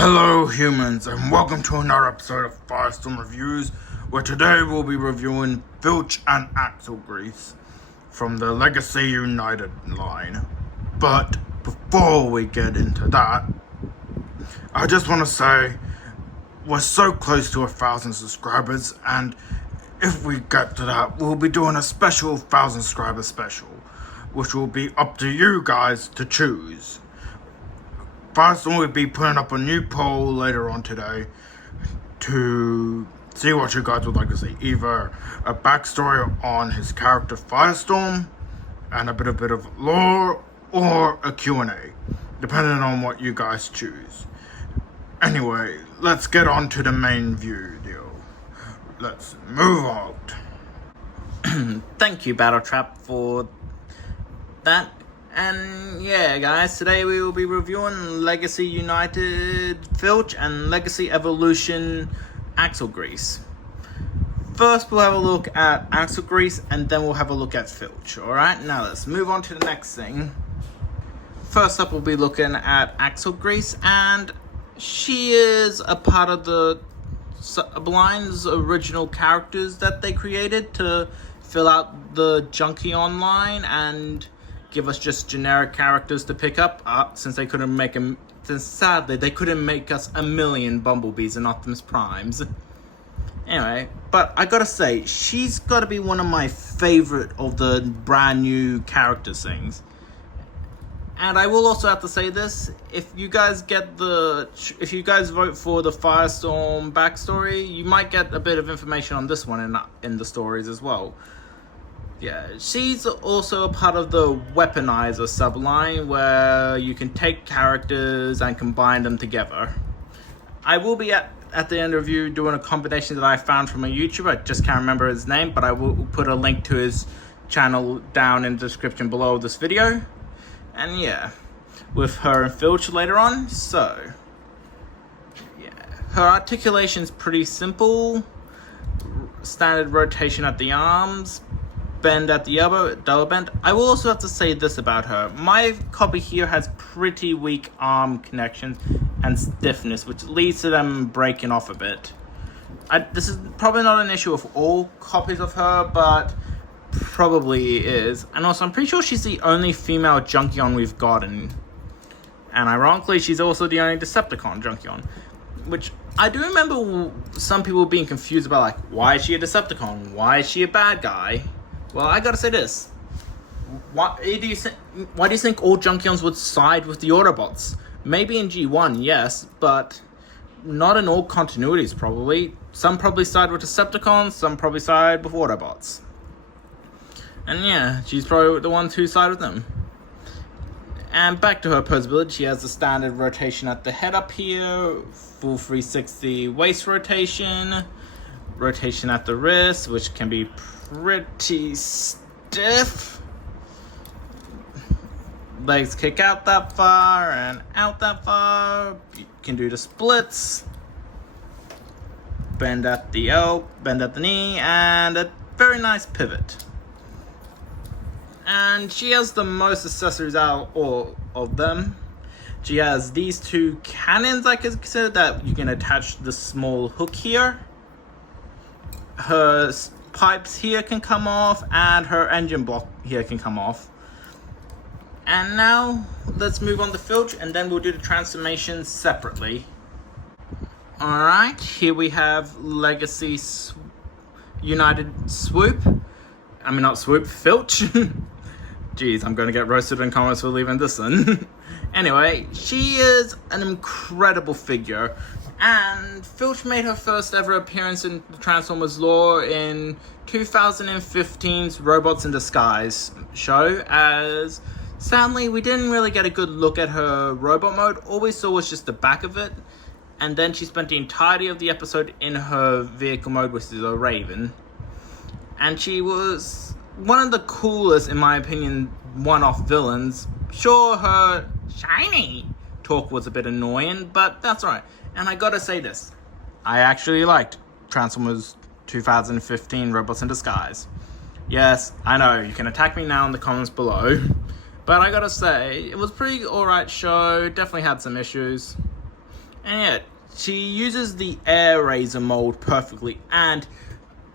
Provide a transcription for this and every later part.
Hello humans, and welcome to another episode of Firestorm Reviews, where today we'll be reviewing Filch and Axlegrease from the Legacy United line. But before we get into that, I just want to say we're so close to 1,000 subscribers, and if we get to that, we'll be doing a special 1,000 subscriber special, which will be up to you guys to choose. First, we'll be putting up a new poll later on today to see what you guys would like to see. Either a backstory on his character Firestorm and a bit of lore, or a Q&A, depending on what you guys choose. Anyway, let's get on to the main video. Let's move out. Thank you, Battletrap, for that. And yeah, guys, today we will be reviewing Legacy United Filch and Legacy Evolution Axlegrease. First, we'll have a look at Axlegrease, and then we'll have a look at Filch. Alright, now let's move on to the next thing. First up, we'll be looking at Axlegrease, and she is a part of the Subblime's original characters that they created to fill out the Junkie Online and give us just generic characters to pick up, since they couldn't make them. Since sadly they couldn't make us a million Bumblebees and Optimus Primes. Anyway, but I gotta say, she's gotta be one of my favorite of the brand new characters things. And I will also have to say this: if you guys vote for the Firestorm backstory, you might get a bit of information on this one in the stories as well. Yeah, she's also a part of the Weaponizer subline, where you can take characters and combine them together. I will be at the end of the review doing a combination that I found from a YouTuber. I just can't remember his name, but I will put a link to his channel down in the description below this video. And yeah, with her and Filch later on. So yeah, her articulation's pretty simple. Standard rotation at the arms, bend at the elbow, double bend. I will also have to say this about her. My copy here has pretty weak arm connections and stiffness, which leads to them breaking off a bit. This is probably not an issue with all copies of her, but probably is. And also, I'm pretty sure she's the only female Junkion we've gotten. And ironically, she's also the only Decepticon Junkion. Which, I do remember some people being confused about, like, why is she a Decepticon? Why is she a bad guy? Well, I gotta say this. Why do you think all Junkions would side with the Autobots? Maybe in G1, yes, but not in all continuities, probably. Some probably side with Decepticons, some probably side with Autobots. And yeah, she's probably the ones who side with them. And back to her posability, she has the standard rotation at the head up here, full 360 waist rotation, rotation at the wrist, which can be pretty stiff. Legs kick out that far and out that far. You can do the splits. Bend at the elbow, bend at the knee, and a very nice pivot. And she has the most accessories out of all of them. She has these two cannons, I could consider, that you can attach the small hook here. Her pipes here can come off, and her engine block here can come off. And now let's move on to Filch, and then we'll do the transformation separately. Alright, here we have Legacy United Swoop. I mean, not Swoop, Filch. Jeez, I'm gonna get roasted in comments for leaving this in. Anyway, she is an incredible figure. And Filch made her first ever appearance in the Transformers lore in 2015's Robots in Disguise show, as sadly we didn't really get a good look at her robot mode. All we saw was just the back of it, and then she spent the entirety of the episode in her vehicle mode, which is a Raven. And she was one of the coolest, in my opinion, one-off villains. Sure, her shiny talk was a bit annoying, but that's alright. And I gotta say this, I actually liked Transformers 2015 Robots in Disguise. Yes, I know, you can attack me now in the comments below, but I gotta say, it was a pretty alright show, definitely had some issues. And yeah, she uses the air razor mold perfectly. And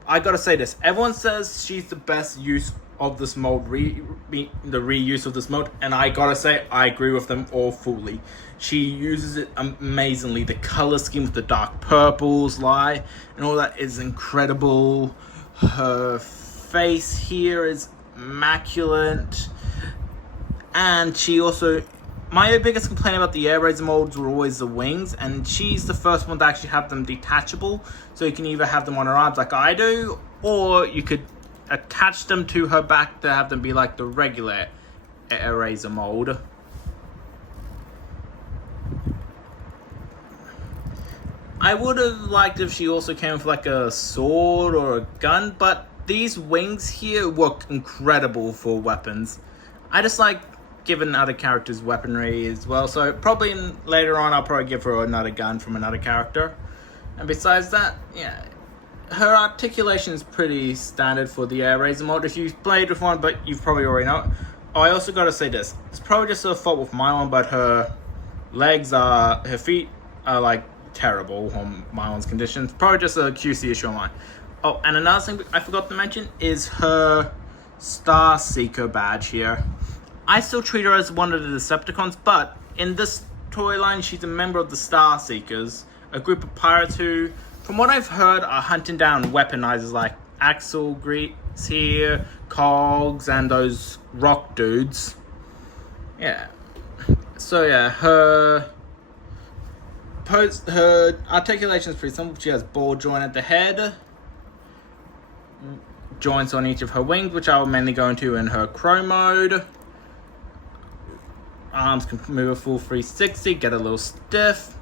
I gotta say this, everyone says she's the best use of this mold, the reuse of this mold, and I gotta say, I agree with them all fully. She uses it amazingly. The color scheme with the dark purples, and all that is incredible. Her face here is immaculate. And she also, my biggest complaint about the air razor molds were always the wings, and she's the first one to actually have them detachable, so you can either have them on her arms like I do, or you could attach them to her back to have them be like the regular air razor mold. I would have liked if she also came with like a sword or a gun, but these wings here work incredible for weapons. I just like giving other characters weaponry as well, so probably later on I'll probably give her another gun from another character. And besides that, yeah, her articulation is pretty standard for the air razor mod. If you've played with one, but you've probably already know it. Oh, I also gotta say this, it's probably just a fault with my one, but her feet are like terrible on my one's conditions. Probably just a QC issue on mine. Oh, and another thing I forgot to mention is her Star Seeker badge here. I still treat her as one of the Decepticons, but in this toy line, she's a member of the Star Seekers, a group of pirates who, from what I've heard, are hunting down weaponizers like axlegrease here, cogs, and those rock dudes. Yeah. So yeah, her articulation is pretty simple. She has ball joint at the head, joints on each of her wings, which I'll mainly go into in her crow mode. Arms can move a full 360, get a little stiff.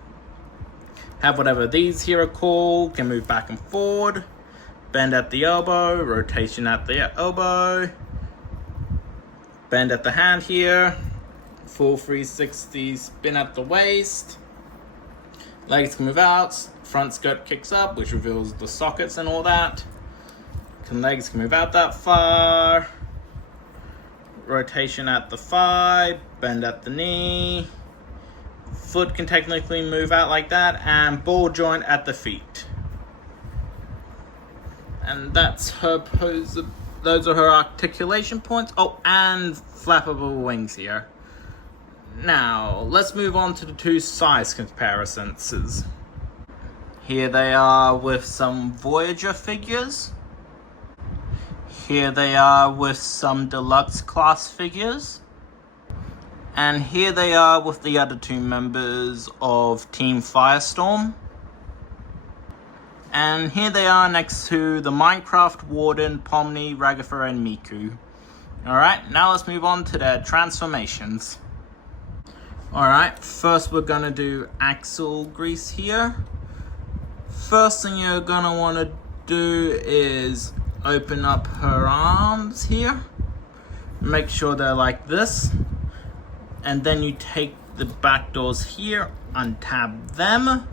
Have whatever these here are called, can move back and forward. Bend at the elbow, rotation at the elbow. Bend at the hand here. Full 360 spin at the waist. Legs can move out, front skirt kicks up, which reveals the sockets and all that. Legs can move out that far. Rotation at the thigh, bend at the knee. Foot can technically move out like that, and ball joint at the feet. And that's her pose. Those are her articulation points. Oh, and flappable wings here. Now, let's move on to the two size comparisons. Here they are with some Voyager figures. Here they are with some deluxe class figures. And here they are with the other two members of Team Firestorm. And here they are next to the Minecraft Warden, Pomni, Ragathir, and Miku. Alright, now let's move on to their transformations. Alright, first we're gonna do axlegrease here. First thing you're gonna want to do is open up her arms here. Make sure they're like this. And then you take the back doors here, untab them.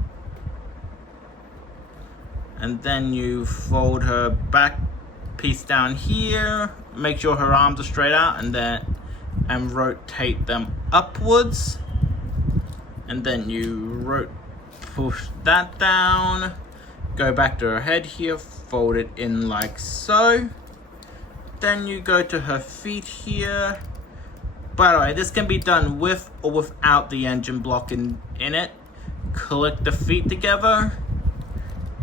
And then you fold her back piece down here. Make sure her arms are straight out and rotate them upwards. And then you push that down. Go back to her head here, fold it in like so. Then you go to her feet here. By the way, this can be done with or without the engine block in it. Click the feet together.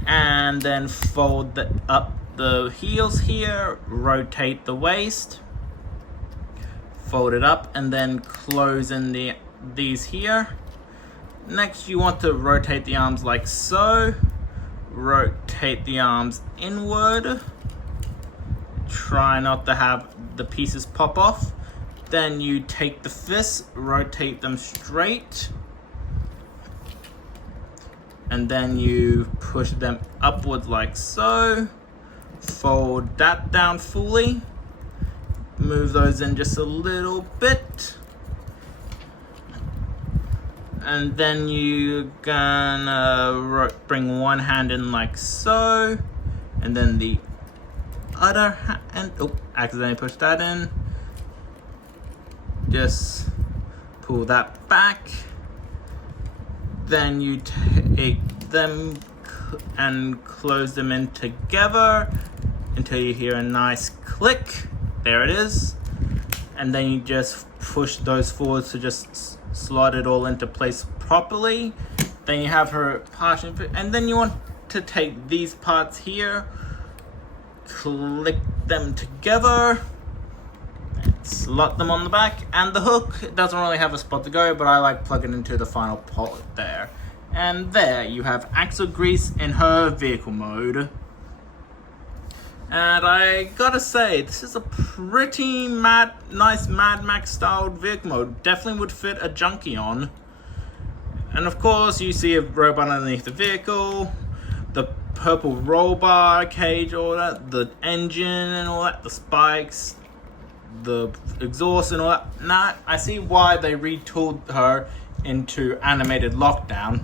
And then fold up the heels here. Rotate the waist. Fold it up and then close in these here. Next you want to rotate the arms like so. Rotate the arms inward. Try not to have the pieces pop off. Then you take the fists, rotate them straight. And then you push them upwards like so. Fold that down fully. Move those in just a little bit. And then you're gonna bring one hand in like so. And then the other hand, oh, accidentally pushed that in. Just pull that back. Then you take them and close them in together until you hear a nice click. There it is. And then you just push those forwards to just slot it all into place properly. Then you have her partition, and then you want to take these parts here, click them together, slot them on the back, and the hook doesn't really have a spot to go, but I like plugging into the final port there. And there you have axle grease in her vehicle mode. And I gotta say, this is a pretty nice Mad Max styled vehicle mode. Definitely would fit a junkie on. And of course, you see a robot underneath the vehicle, the purple roll bar cage, all that, the engine and all that, the spikes, the exhaust and all that. Now, I see why they retooled her into animated lockdown.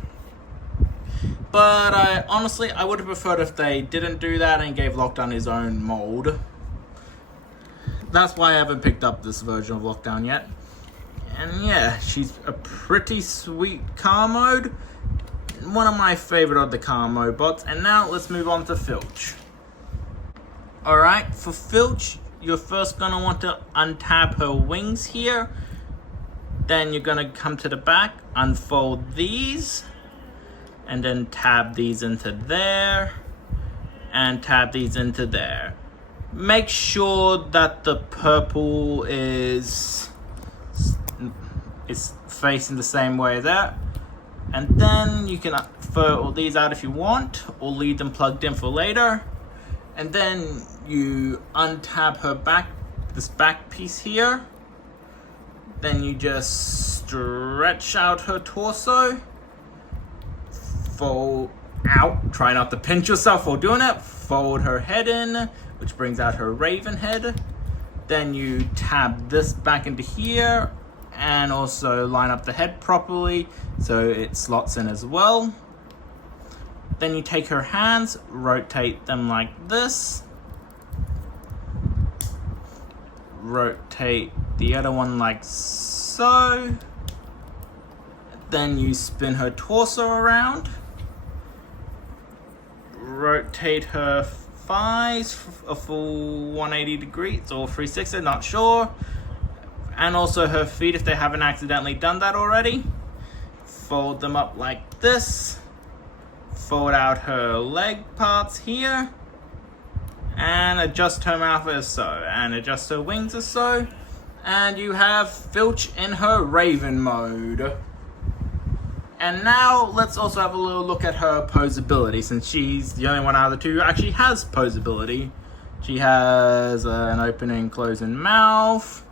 But honestly, I would have preferred if they didn't do that and gave Lockdown his own mold. That's why I haven't picked up this version of Lockdown yet. And yeah, she's a pretty sweet car mode. One of my favorite of the car mode bots. And now let's move on to Filch. Alright, for Filch, you're first going to want to untap her wings here. Then you're going to come to the back, unfold these. And then tab these into there, and tab these into there. Make sure that the purple is facing the same way there. And then you can throw all these out if you want, or leave them plugged in for later. And then you untab her back, this back piece here. Then you just stretch out her torso. Fold out, try not to pinch yourself while doing it. Fold her head in, which brings out her raven head. Then you tab this back into here and also line up the head properly so it slots in as well. Then you take her hands, rotate them like this. Rotate the other one like so. Then you spin her torso around. Rotate her thighs a full 180 degrees or 360, not sure. And also her feet if they haven't accidentally done that already. Fold them up like this. Fold out her leg parts here. And adjust her mouth as so. And adjust her wings as so. And you have Filch in her Raven mode. And now let's also have a little look at her posability, since she's the only one out of the two who actually has posability. She has an open and closing mouth,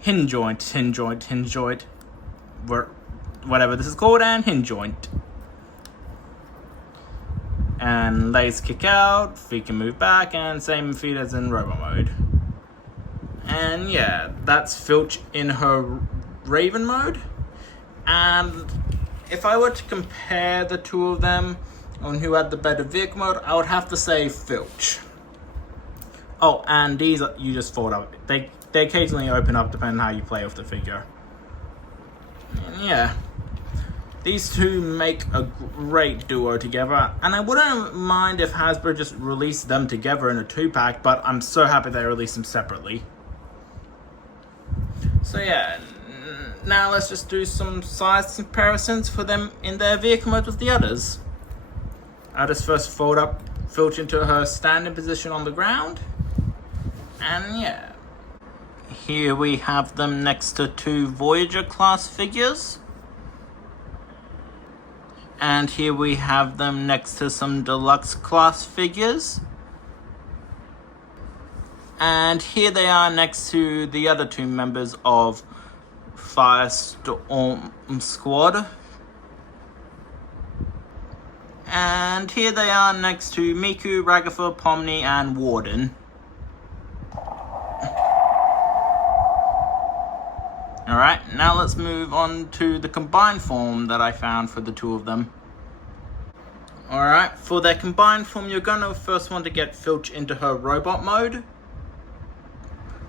hinge joint, whatever this is called, and hinge joint. And legs kick out, feet can move back, and same feet as in Robo mode. And yeah, that's Filch in her Raven mode. And if I were to compare the two of them on who had the better vehicle mode, I would have to say Filch. Oh, and these you just fold up. They occasionally open up depending on how you play with the figure. And yeah, these two make a great duo together, and I wouldn't mind if Hasbro just released them together in a 2-pack, but I'm so happy they released them separately. So yeah, now let's just do some size comparisons for them in their vehicle mode with the others. I'll just first fold up Filch into her standing position on the ground. And yeah. Here we have them next to two Voyager class figures. And here we have them next to some Deluxe class figures. And here they are next to the other two members of Firestorm Squad. And here they are next to Miku, Ragathor, Pomni, and Warden. Alright, now let's move on to the combined form that I found for the two of them. Alright, for their combined form, you're going to first want to get Filch into her robot mode.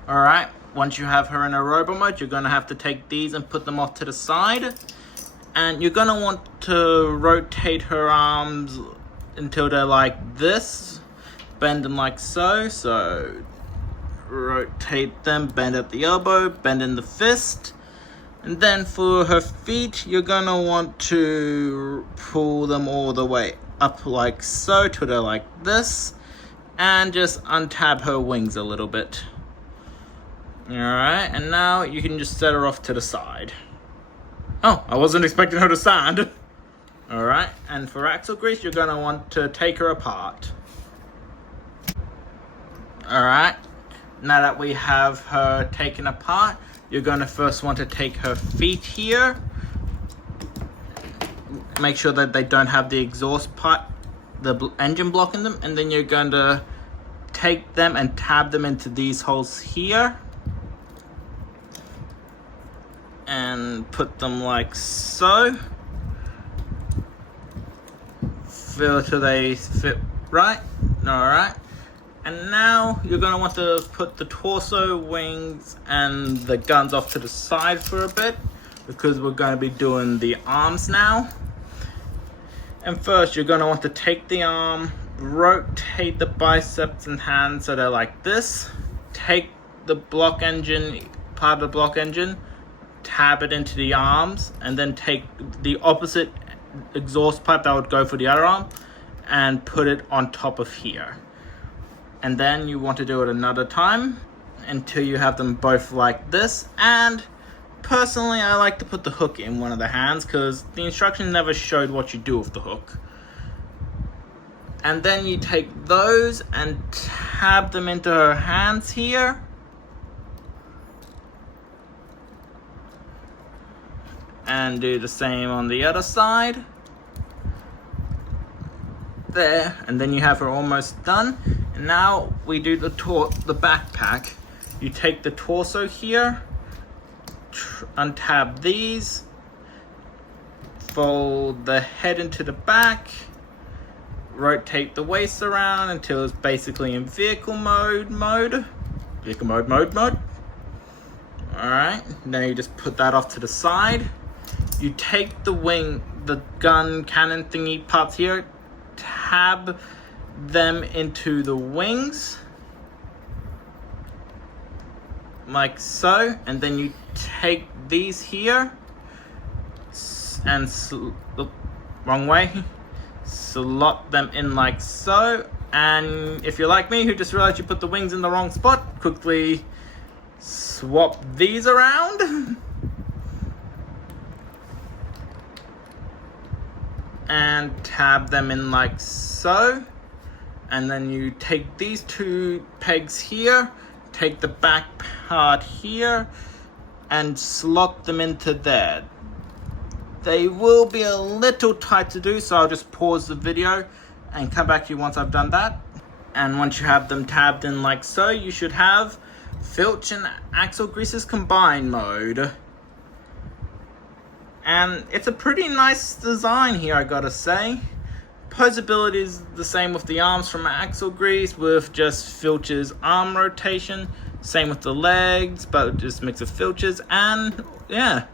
Alright, once you have her in her robot mode, you're going to have to take these and put them off to the side. And you're gonna want to rotate her arms until they're like this. Bend them like so. So rotate them, bend at the elbow, bend in the fist. And then for her feet, you're gonna want to pull them all the way up like so till they're like this. And just untab her wings a little bit. Alright, and now you can just set her off to the side. Oh, I wasn't expecting her to stand. Alright, and for axle grease, you're gonna want to take her apart. Alright, now that we have her taken apart, you're gonna first want to take her feet here. Make sure that they don't have the exhaust pipe, the engine block in them, and then you're going to take them and tab them into these holes here. And put them like so. Feel till they fit right. Alright. And now you're going to want to put the torso, wings, and the guns off to the side for a bit, because we're going to be doing the arms now. And first you're going to want to take the arm, rotate the biceps and hands so they're like this. Take the block engine, part of the block engine, tab it into the arms, and then take the opposite exhaust pipe that would go for the other arm and put it on top of here. And then you want to do it another time until you have them both like this. And personally, I like to put the hook in one of the hands because the instructions never showed what you do with the hook. And then you take those and tab them into her hands here. And do the same on the other side. There, and then you have her almost done. And now we do the backpack. You take the torso here, untab these, fold the head into the back, rotate the waist around until it's basically in vehicle mode. Alright, now you just put that off to the side. You take the wing, the gun cannon thingy parts here, tab them into the wings like so, and then you take these here and wrong way, slot them in like so. And if you're like me who just realized you put the wings in the wrong spot, quickly swap these around and tab them in like so. And then you take these two pegs here, take the back part here, and slot them into there. They will be a little tight to do, so I'll just pause the video and come back to you once I've done that. And once you have them tabbed in like so, you should have filch and axle greases combined mode. And it's a pretty nice design here, I gotta say. Posability is the same with the arms from axle grease, with just filch's arm rotation. Same with the legs, but just mix of filches. And yeah,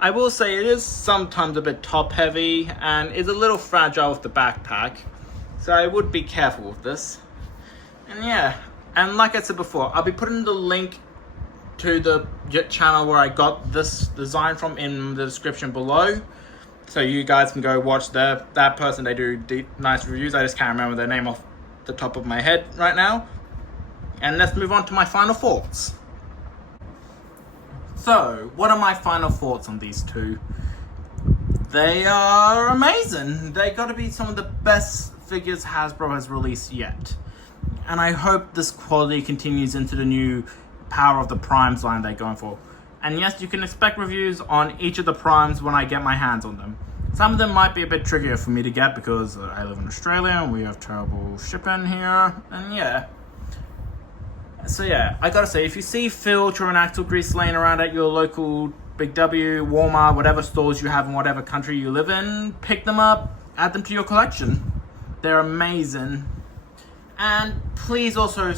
I will say it is sometimes a bit top heavy and is a little fragile with the backpack. So I would be careful with this. And yeah, and like I said before, I'll be putting the link to the channel where I got this design from in the description below. So you guys can go watch that person. They do nice reviews. I just can't remember their name off the top of my head right now. And let's move on to my final thoughts. So, what are my final thoughts on these two? They are amazing. They got to be some of the best figures Hasbro has released yet. And I hope this quality continues into the new Power of the Primes line they're going for. And yes, you can expect reviews on each of the primes when I get my hands on them. Some of them might be a bit trickier for me to get because I live in Australia and we have terrible shipping here. And yeah. So yeah, I gotta say, if you see filch or an axle grease laying around at your local Big W, Walmart, whatever stores you have in whatever country you live in, pick them up, add them to your collection. They're amazing. And please also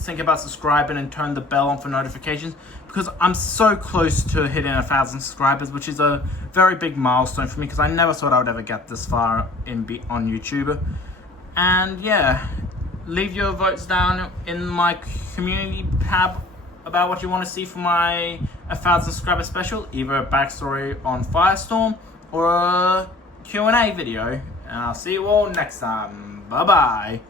think about subscribing and turn the bell on for notifications, because I'm so close to hitting 1,000 subscribers, which is a very big milestone for me, because I never thought I would ever get this far on YouTube. And yeah, leave your votes down in my community tab about what you want to see for my 1,000 subscriber special, either a backstory on Firestorm or a Q&A video. And I'll see you all next time. Bye bye.